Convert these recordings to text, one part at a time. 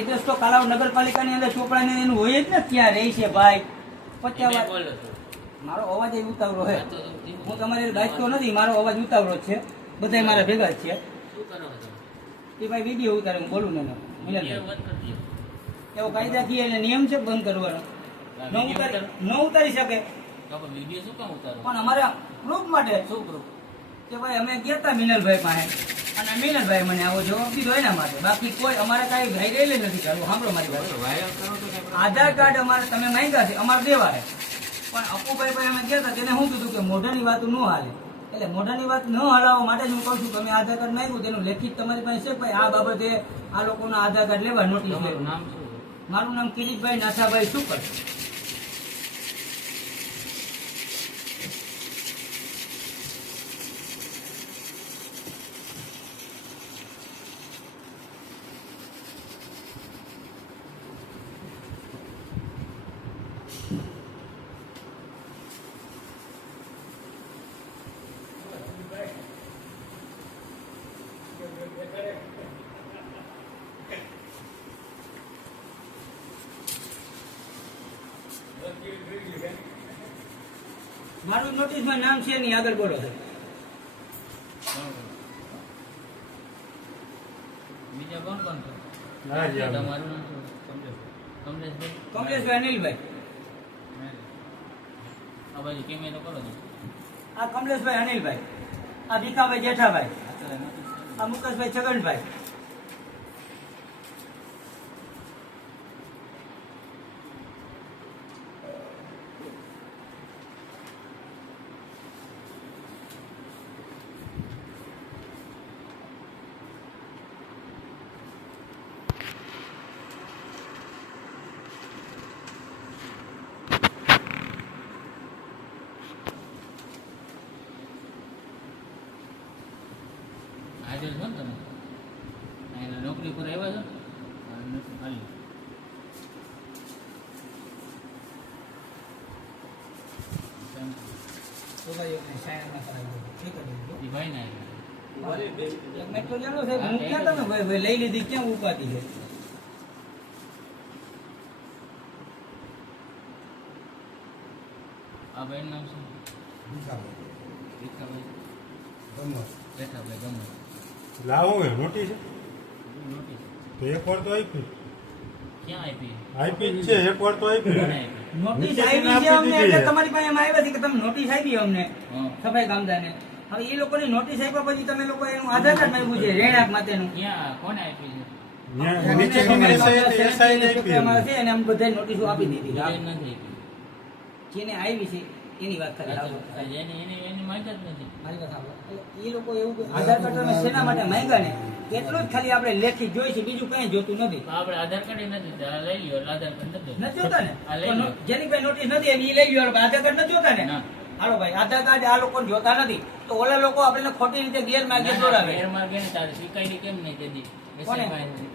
કાલાવ નગરપાલિકાની અંદર ચોપડાની એનું હોય જ ને ત્યાં રહે છે ભાઈ. પચાસ. મારો અવાજ એ ઉતાવળો છે. તો. હું તમારી ગાયકો નથી મારો અવાજ ઉતાવળો છે. બધા મારા ભેગા છે. એ ભાઈ વીડિયો ઉતારે હું બોલું ને એનો. એવો કાયદાકીય એટલે નિયમ છે બંધ કરવાનો. ન ઉતારી ન ઉતારી શકે. પણ અમારે પ્રૂફ માટે શું પ્રૂફ કે ભાઈ અમે ગયા હતા મિનલભાઈ પાસે. અને મિનલભાઈ મને આવો જવાબ દીધો એના માટે. બાકી કોઈ અમારે કાંઈ ઘાઈ નથી ચાલુ. સાંભળો મારી વાત. આધાર કાર્ડ અમારે તમે માંગ્યા છે અમારે દેવા પણ અપુભાઈ ભાઈ અમે ગયા હતા તેને શું કીધું કે મોઢાની વાત ન હાલે. એટલે મોઢાની વાત ન હલાવવા માટે જ હું કહું છું અમે આધાર કાર્ડ માંગ્યું તેનું લેખિત તમારી પાસે છે ભાઈ આ બાબતે આ લોકોના આધાર કાર્ડ લેવા નોટિસ મારું નામ કિરીટભાઈ નાથાભાઈ સુકર મારું નોટિસમાં નામ છે નહીં આગળ બોલો બીજા કોણ કોણ છે? તમારું? કમલેશભાઈ? કમલેશભાઈ? અનિલભાઈ આ બાજુ કેમેરો કરો છો. આ કમલેશભાઈ અનિલભાઈ આ ભીખાભાઈ જેઠાભાઈ આ મુકેશભાઈ છગનભાઈ હાજર છો ને તમે? અહીંયા નોકરી પર આવ્યા છો? હા, નથી ખાલી કેમ? તો ભાઈ એમને સાઈન ના કરાવી દો. ઠીક છે, બીજું. ઈ ભાઈ ને એક મિનિટ તો ચાલો સાહેબ હું ક્યાં તમે ભાઈ. ભાઈ લઈ લીધી ક્યાં ઉપાતી છે? આ ભાઈ નામ શું? ભીખાભાઈ. જેઠાભાઈ ગમે લાવો હે નોટિસ? તો એક વાર તો આપી ક્યાં આપી આપી જ છે એક વાર તો આપી આપી નોટિસ આવી છે અમને એટલે તમારી પાસે એમ આવ્યા છે કે તમે નોટિસ આપી અમને. સફાઈ કામદારને. હવે એ લોકોની નોટિસ આપ્યા પછી તમે લોકો એનું આધાર કાર્ડ માંગ્યું છે રહેણાંક માટેનું. ક્યાં? કોને આપ્યું છે? આપી નોટિસો આપી દીધી. જેને આવી છે એની વાત કરી એની એની એની માંગ જ નથી. મારી વાત સાંભળો. એ લોકો એવું આધાર કાર્ડ તમે શેના માટે માંગ્યા ને? એટલું જ ખાલી આપણે લેખી જોઈ છે બીજું કઈ જોતું નથી. આપણે આધાર કાર્ડ નથી લઈ લ્યો આધાર કાર્ડ નથી નથી જોતા ને? જેની કઈ નોટિસ નથી એની લઈ લ્યો આધાર કાર્ડ નથી જોતા ને. હાલો ભાઈ આધાર કાર્ડ આ લોકો જોતા નથી. તો ઓલા લોકો આપણે ખોટી રીતે ગેરમાર્ગે દોડાવે. ગેરમાર્ગે ને તારે સ્વીકારી કેમ નહીં તે દી? કોને? એસઆઈ પાસે.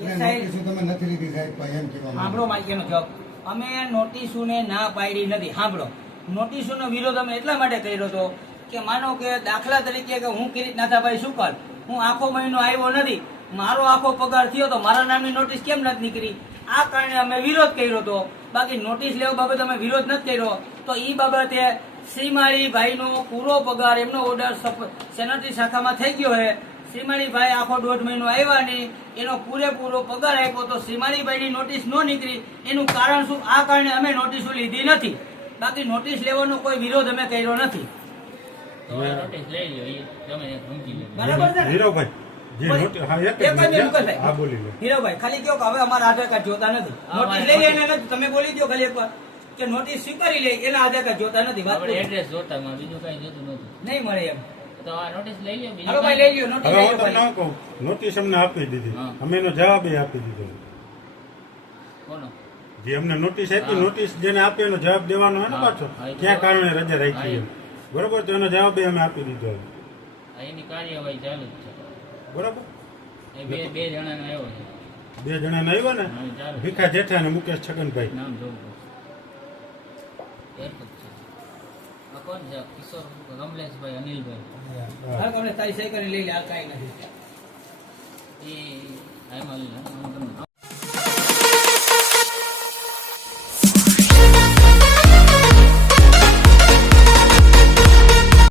એ સાહેબ નોટિસો તમે નથી લીધી સાહેબ પણ એમ કહેવા સાંભળો એનો જવાબ. અમે નોટિસોને ના પાડી નથી સાંભળો. નોટિસોનો વિરોધ અમે એટલા માટે કર્યો હતો કે માનો કે દાખલા તરીકે કે હું કિરીટ નાથાભાઈ શુકલ હું આખો મહિનો આવ્યો નથી, મારો આખો પગાર થયો તો મારા નામની નોટિસ કેમ નથી નીકળી? આ કારણે અમે વિરોધ કર્યો હતો. બાકી નોટિસ લેવા બાબતે અમે વિરોધ નથી કર્યો. તો એ બાબતે શ્રીમાળી ભાઈનો પૂરો પગાર, એમનો ઓર્ડર સેનેટરી શાખામાં થઈ ગયો છે. શ્રીમાળીભાઈ આખો દોઢ મહિનો આવ્યા નહીં એનો પૂરેપૂરો પગાર આપ્યો તો શ્રીમાળીભાઈની નોટિસ ન નીકળી. એનું કારણ શું? આ કારણે અમે નોટિસો લીધી નથી. બાકી નોટિસ લેવાનો કોઈ વિરોધ અમે કર્યો નથી. નોટિસ લઈ લ્યો એ તમે એક સમજી લો. બરાબર છે ને? હીરોભાઈ જે બોલ. નોટિસ હા એક એક જ મિનિટ જ મુકેશભાઈ. હા બોલી લો. હીરાભાઈ ખાલી કહો કે હવે અમારા આધાર કાર્ડ જોતા નથી. નોટિસ લઈ લઈને તમે બોલી દો ખાલી એકવાર. કે નોટિસ સ્વીકારી લે એના આધાર કાર્ડ જોતા નથી વાત એડ્રેસ જોતા બીજું કઈ જોતું નહીં મળે એમ. નોટિસ અમને આપી દીધી. અમે એનો જવાબ આપી દીધો. કોનો જે અમને નોટિસ આપી નોટિસ જેને આપી એનો જવાબ દેવાનો હોય ને પાછો ક્યાં કારણે રજા રાખી એમ બરોબર તો એનો જવાબ અમે આપી દીધો એની કાર્યવાહી ચાલુ જ છે બરોબર બે બે જણાનો આવ્યો છે બે જણા આવ્યો ને ભીખા જેઠા અને મુકેશ છગનભાઈ નામ જોવું જ છે કોણ છે કિશોર કમલેશભાઈ અનિલભાઈ હા તારી સહી કરી લઈ લે આ કાંઈ નથી એ